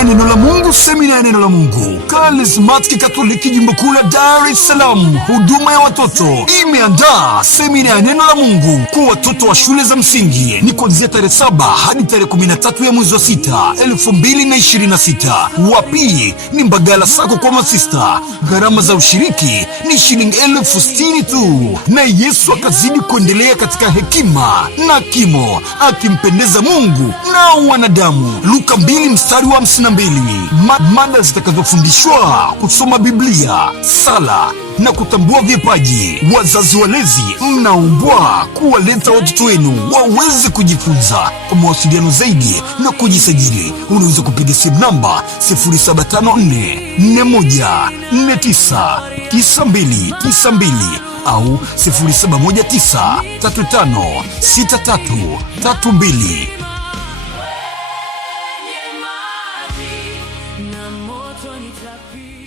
ya neno la Mungu, semina ya neno la Mungu, Karismatiki Katoliki Jimbo Kuu la Dar es Salaam, huduma ya watoto imeandaa semina ya neno la Mungu kwa watoto wa shule za msingi. Ni kuanzia tarehe 7 hadi tarehe 13 ya mwezi wa 6, 2026. Wapi ni Mbagala Sako kwa masista. Gharama za ushiriki ni shilingi 60,000 tu, na Yesu akazidi kuendelea katika hekima na kimo, akimpendeza Mungu na wanadamu. Luka 2 mstari wa 52. Mada zitakazofundishwa: kusoma Biblia, sala na kutambua vipaji. Wazazi walezi, mnaombwa kuwaleta watoto wenu waweze kujifunza. Kwa mawasiliano zaidi na kujisajili, unaweza kupiga simu namba 0754414992 au 0719356332. Na moto nitapi